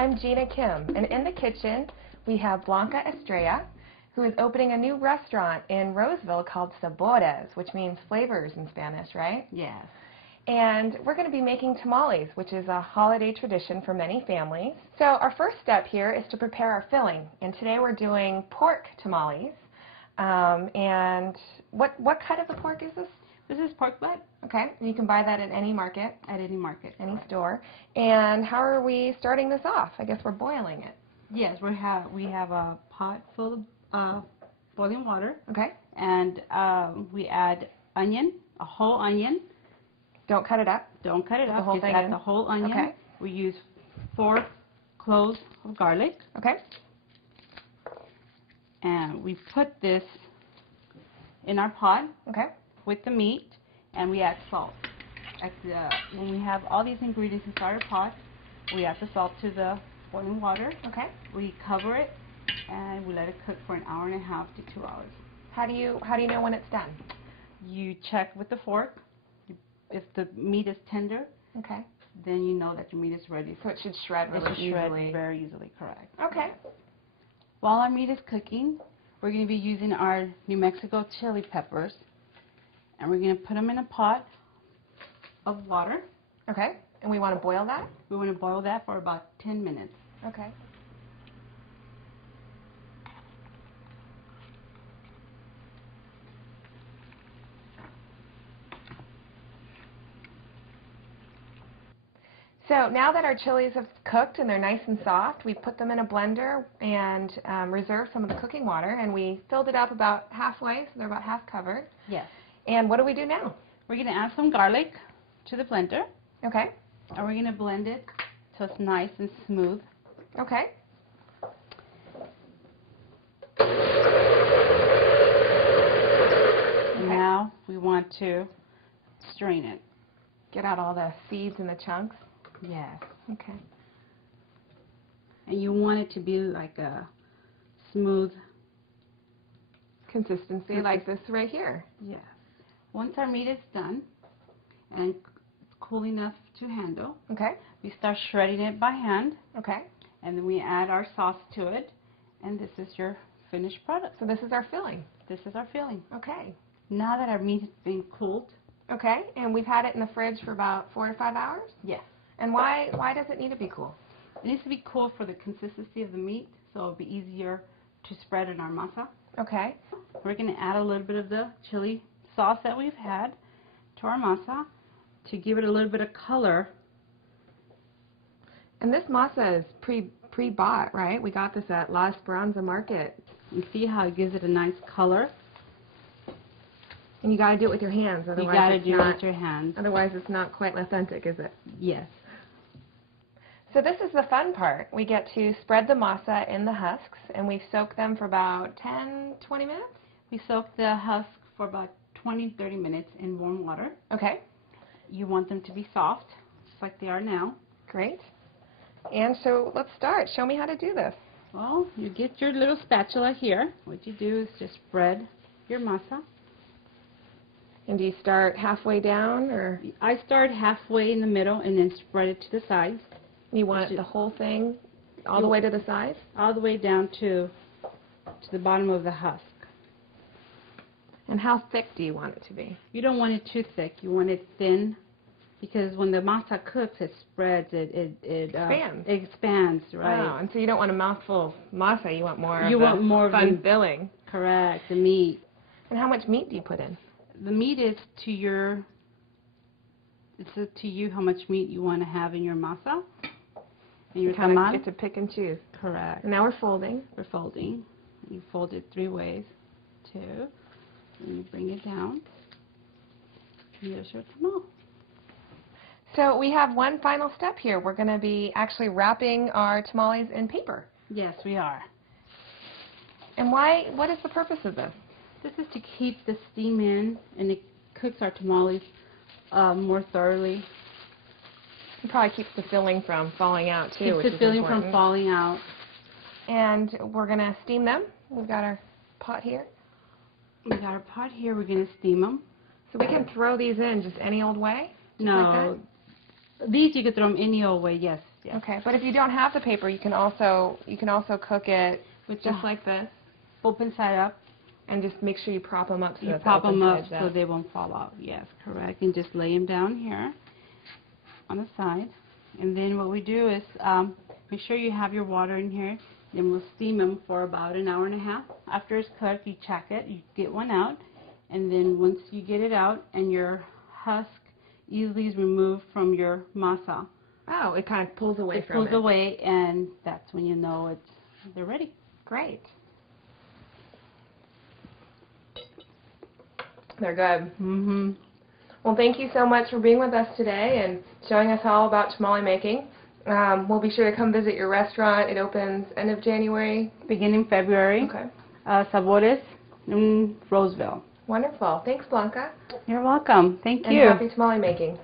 I'm Gina Kim, and in the kitchen we have Blanca Estrella, who is opening a new restaurant in Roseville called Sabores, which means flavors in Spanish, right? Yes. And we're going to be making tamales, which is a holiday tradition for many families. So our first step here is to prepare our filling, and today we're doing pork tamales. And what cut of the pork is this? This is pork butt. Okay, and you can buy that at any market. At any market. Any store. And how are we starting this off? I guess we're boiling it. Yes, we have a pot full of boiling water. Okay. And we add onion, a whole onion. Don't cut it up. Don't cut it up. The whole Just thing add in. the whole onion. Okay. We use 4 cloves of garlic. Okay. And we put this in our pot. Okay. With the meat, and we add salt. When we have all these ingredients inside our pot, we add the salt to the boiling water. Okay. We cover it, and we let it cook for an hour and a half to 2 hours. How do you know when it's done? You check with the fork. If the meat is tender, okay, then you know that your meat is ready. So it should shred really easily. Shred very easily, correct. Okay. While our meat is cooking, we're going to be using our New Mexico chili peppers. And we're going to put them in a pot of water. Okay. And we want to boil that? We want to boil that for about 10 minutes. Okay. So now that our chilies have cooked and they're nice and soft, we put them in a blender and reserved some of the cooking water, and we filled it up about halfway, so they're about half covered. Yes. And what do we do now? We're going to add some garlic to the blender. Okay. And we're going to blend it so it's nice and smooth. Okay. And now we want to strain it. Get out all the seeds and the chunks? Yes. Okay. And you want it to be like a smooth consistency like this right here. Yes. Once our meat is done and cool enough to handle, okay, we start shredding it by hand. Okay. And then we add our sauce to it, and this is your finished product. So this is our filling. This is our filling. Okay. Now that our meat has been cooled. Okay, and we've had it in the fridge for about 4 to 5 hours? Yes. And why does it need to be cool? It needs to be cool for the consistency of the meat, so it'll be easier to spread in our masa. Okay. We're going to add a little bit of the chili sauce that we've had to our masa to give it a little bit of color. And this masa is pre-bought, right? We got this at La Esperanza Market. You see how it gives it a nice color? And you got to do it with your hands, otherwise you got to do it with your hands. Otherwise it's not quite authentic, is it? Yes. So this is the fun part. We get to spread the masa in the husks, and we soak them for about 10, 20 minutes? We soak the husk for about 20, 30 minutes in warm water. Okay. You want them to be soft, just like they are now. Great. And so let's start. Show me how to do this. Well, you get your little spatula here. What you do is just spread your masa. And do you start halfway down, or? I start halfway in the middle and then spread it to the sides. You want the whole thing all the way to the sides? All the way down to the bottom of the husk. And how thick do you want it to be? You don't want it too thick. You want it thin, because when the masa cooks, it spreads. It expands. It expands, right? Oh, and so you don't want a mouthful of masa. You want more. You want more fun filling. Correct. The meat. And how much meat do you put in? The meat is to your. It's up to you how much meat you want to have in your masa. And your tamal. You get to pick and choose. Correct. And now we're folding. We're folding. You fold it 3 ways. 2. And you bring it down. Here's your tamal. So we have one final step here. We're going to be actually wrapping our tamales in paper. Yes, we are. And what is the purpose of this? This is to keep the steam in, and it cooks our tamales more thoroughly. It probably keeps the filling from falling out too. Keeps the filling from falling out. And we're going to steam them. We've got our pot here. We got our pot here. We're going to steam them. So we can throw these in just any old way? No. Like that? These you could throw them any old way, yes. Yes. Okay, but if you don't have the paper, you can also cook it With just like this, open side up. and just make sure you prop them up so You that prop the open them up side's so up. they won't fall out. Yes, correct. And just lay them down here on the side. And then what we do is make sure you have your water in here. Then we'll steam them for about an hour and a half. After it's cooked, you check it. You get one out. And then once you get it out and your husk easily is removed from your masa, Oh, it kind of pulls away from it. It pulls away, and that's when you know they're ready. Great. They're good. Mm-hmm. Well, thank you so much for being with us today and showing us all about tamale making. We'll be sure to come visit your restaurant. It opens end of January. Beginning February. Okay. Sabores in Roseville. Wonderful. Thanks, Blanca. You're welcome. Thank And you. happy tamale making.